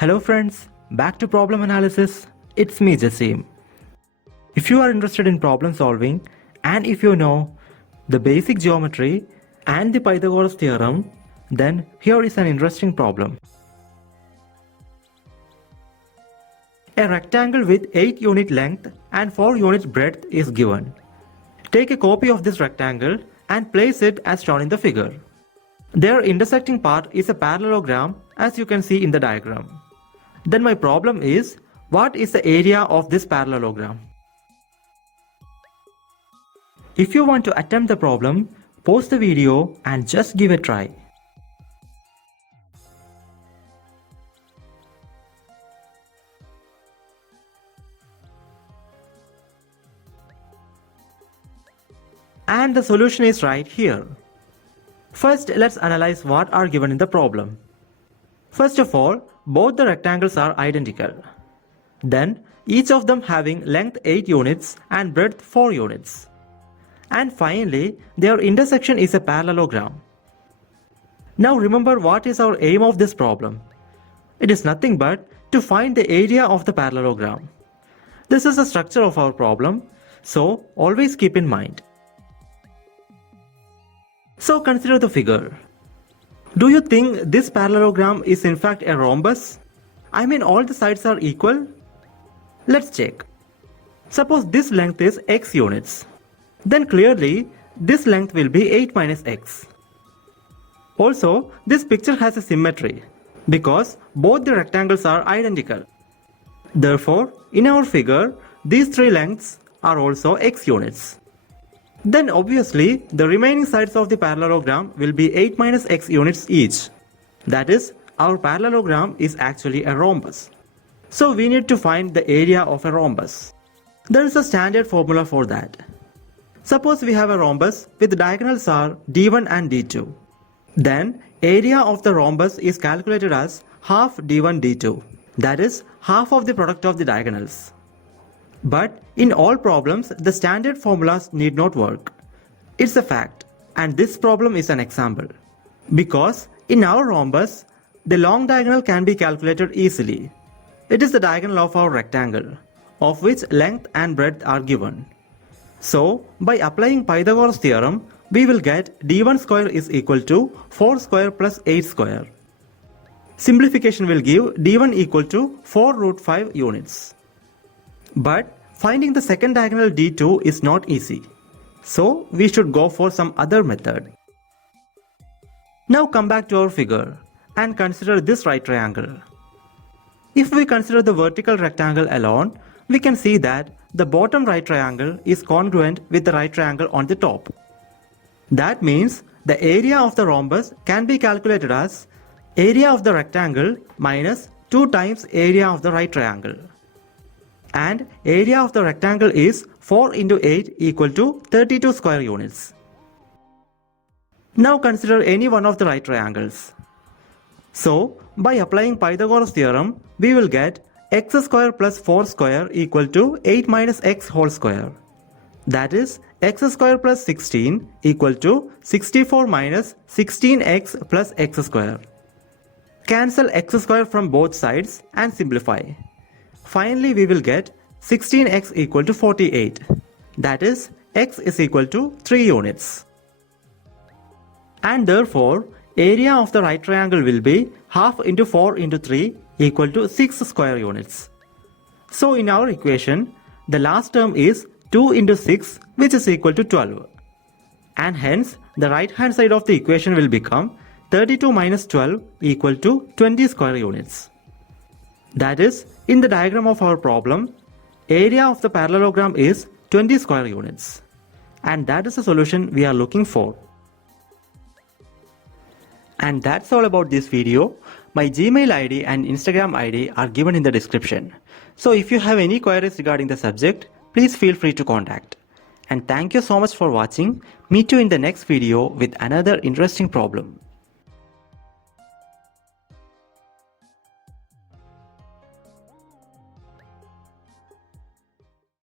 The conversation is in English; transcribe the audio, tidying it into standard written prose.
Hello friends, back to problem analysis. It's me Jassim. If you are interested in problem solving and if you know the basic geometry and the Pythagoras theorem, then here is an interesting problem. A rectangle with 8 unit length and 4 unit breadth is given. Take a copy of this rectangle and place it as shown in the figure. Their intersecting part is a parallelogram as you can see in the diagram. Then my problem is, what is the area of this parallelogram? If you want to attempt the problem, pause the video and just give a try. And the solution is right here. First, let's analyze what are given in the problem. First of all, both the rectangles are identical. Then, each of them having length 8 units and breadth 4 units. And finally, their intersection is a parallelogram. Now remember what is our aim of this problem. It is nothing but to find the area of the parallelogram. This is the structure of our problem, so always keep in mind. So consider the figure. Do you think this parallelogram is in fact a rhombus? I mean all the sides are equal? Let's check. Suppose this length is x units. Then clearly this length will be 8 minus x. Also this picture has a symmetry because both the rectangles are identical. Therefore in our figure these three lengths are also x units. Then obviously the remaining sides of the parallelogram will be 8 minus x units each. That is, our parallelogram is actually a rhombus. So we need to find the area of a rhombus. There is a standard formula for that. Suppose we have a rhombus with diagonals are d1 and d2. Then area of the rhombus is calculated as half d1 d2. That is half of the product of the diagonals. But in all problems, the standard formulas need not work. It's a fact, and this problem is an example. Because in our rhombus, the long diagonal can be calculated easily. It is the diagonal of our rectangle, of which length and breadth are given. So, by applying Pythagoras theorem, we will get d1 square is equal to 4 square plus 8 square. Simplification will give d1 equal to 4 root 5 units. But finding the second diagonal d2 is not easy. So we should go for some other method. Now come back to our figure and consider this right triangle. If we consider the vertical rectangle alone, we can see that the bottom right triangle is congruent with the right triangle on the top. That means the area of the rhombus can be calculated as area of the rectangle minus 2 times area of the right triangle. And area of the rectangle is 4 into 8 equal to 32 square units. Now consider any one of the right triangles. So, by applying Pythagoras theorem, we will get x square plus 4 square equal to 8 minus x whole square. That is, x square plus 16 equal to 64 minus 16x plus x square. Cancel x square from both sides and simplify. Finally, we will get 16x equal to 48. That is, x is equal to 3 units. And therefore, area of the right triangle will be half into 4 into 3 equal to 6 square units. So in our equation, the last term is 2 into 6 which is equal to 12. And hence, the right hand side of the equation will become 32 minus 12 equal to 20 square units. That is, in the diagram of our problem, area of the parallelogram is 20 square units. And that is the solution we are looking for. And that's all about this video. My Gmail ID and Instagram ID are given in the description. So if you have any queries regarding the subject, please feel free to contact. And thank you so much for watching. Meet you in the next video with another interesting problem.